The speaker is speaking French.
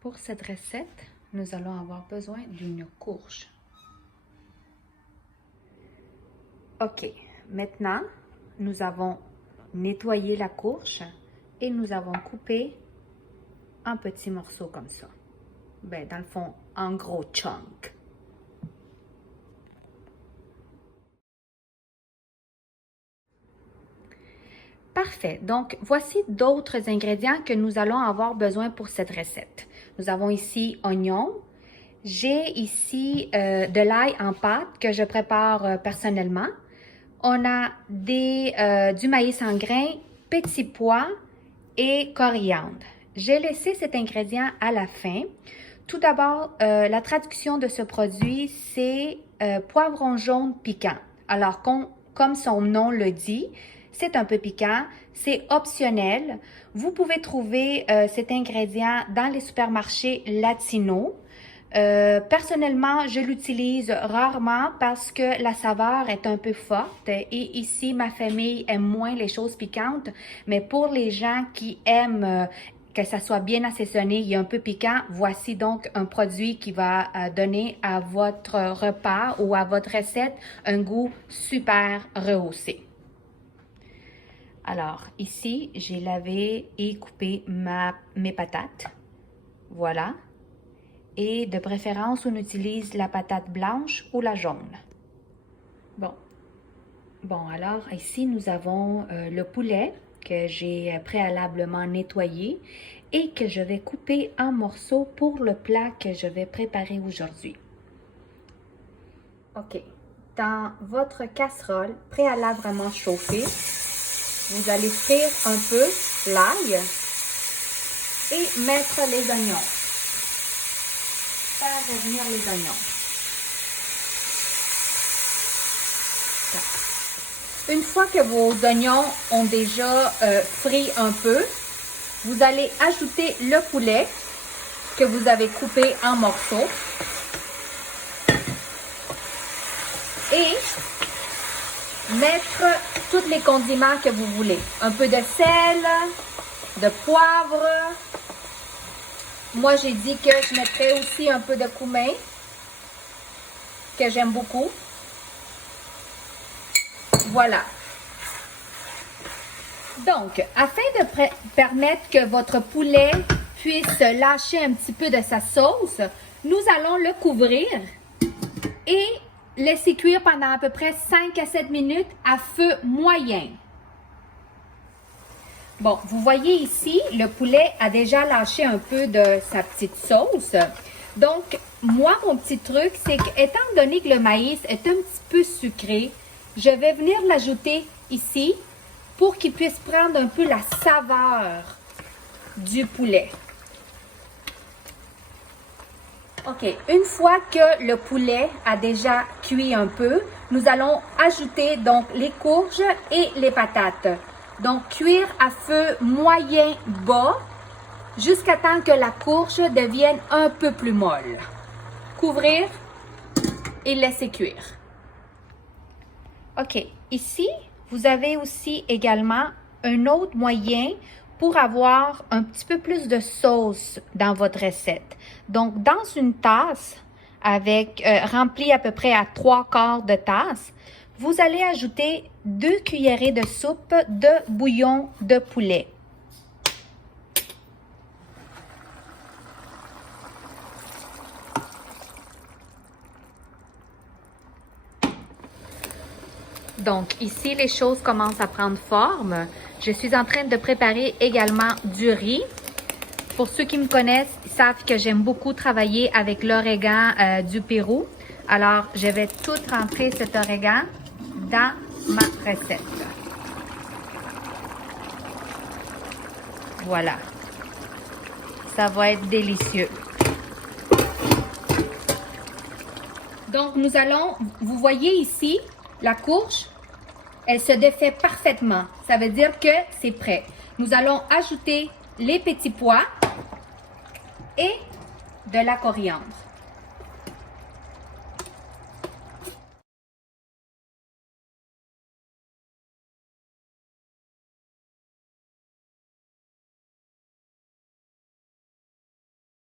Pour cette recette, nous allons avoir besoin d'une courge. Ok, maintenant, nous avons nettoyé la courge et nous avons coupé en petits morceaux comme ça. Ben, dans le fond, en gros chunk. Parfait. Donc, voici d'autres ingrédients que nous allons avoir besoin pour cette recette. Nous avons ici oignons. J'ai ici de l'ail en pâte que je prépare personnellement. On a du maïs en grains, petits pois et coriandre. J'ai laissé cet ingrédient à la fin. Tout d'abord, la traduction de ce produit, c'est poivron jaune piquant. Alors, comme son nom le dit, c'est un peu piquant, c'est optionnel. Vous pouvez trouver cet ingrédient dans les supermarchés latinos. Personnellement, je l'utilise rarement parce que la saveur est un peu forte et ici, ma famille aime moins les choses piquantes, mais pour les gens qui aiment que ça soit bien assaisonné et un peu piquant, voici donc un produit qui va donner à votre repas ou à votre recette un goût super rehaussé. Alors, ici, j'ai lavé et coupé mes patates. Voilà. Et de préférence, on utilise la patate blanche ou la jaune. Bon, alors ici, nous avons le poulet que j'ai préalablement nettoyé et que je vais couper en morceaux pour le plat que je vais préparer aujourd'hui. OK. Dans votre casserole préalablement chauffée, vous allez frire un peu l'ail et mettre les oignons. Faire revenir les oignons. Une fois que vos oignons ont déjà frit un peu, vous allez ajouter le poulet que vous avez coupé en morceaux et mettre tous les condiments que vous voulez. Un peu de sel, de poivre. Moi, j'ai dit que je mettrais aussi un peu de cumin, que j'aime beaucoup. Voilà. Donc, afin de permettre que votre poulet puisse lâcher un petit peu de sa sauce, nous allons le couvrir et laisser cuire pendant à peu près 5 à 7 minutes à feu moyen. Bon, vous voyez ici, le poulet a déjà lâché un peu de sa petite sauce. Donc, moi, mon petit truc, c'est qu'étant donné que le maïs est un petit peu sucré, je vais venir l'ajouter ici pour qu'il puisse prendre un peu la saveur du poulet. OK, une fois que le poulet a déjà cuit un peu, nous allons ajouter donc les courges et les patates. Donc, cuire à feu moyen bas jusqu'à temps que la courge devienne un peu plus molle. Couvrir et laisser cuire. OK, ici, vous avez aussi également un autre moyen pour avoir un petit peu plus de sauce dans votre recette. Donc, dans une tasse remplie à peu près à 3/4 de tasse, vous allez ajouter 2 cuillerées de soupe de bouillon de poulet. Donc, ici, les choses commencent à prendre forme. Je suis en train de préparer également du riz. Pour ceux qui me connaissent, ils savent que j'aime beaucoup travailler avec l'origan du Pérou. Alors, je vais tout rentrer cet origan dans ma recette. Voilà. Ça va être délicieux. Donc, vous voyez ici, la courge, elle se défait parfaitement. Ça veut dire que c'est prêt. Nous allons ajouter les petits pois et de la coriandre.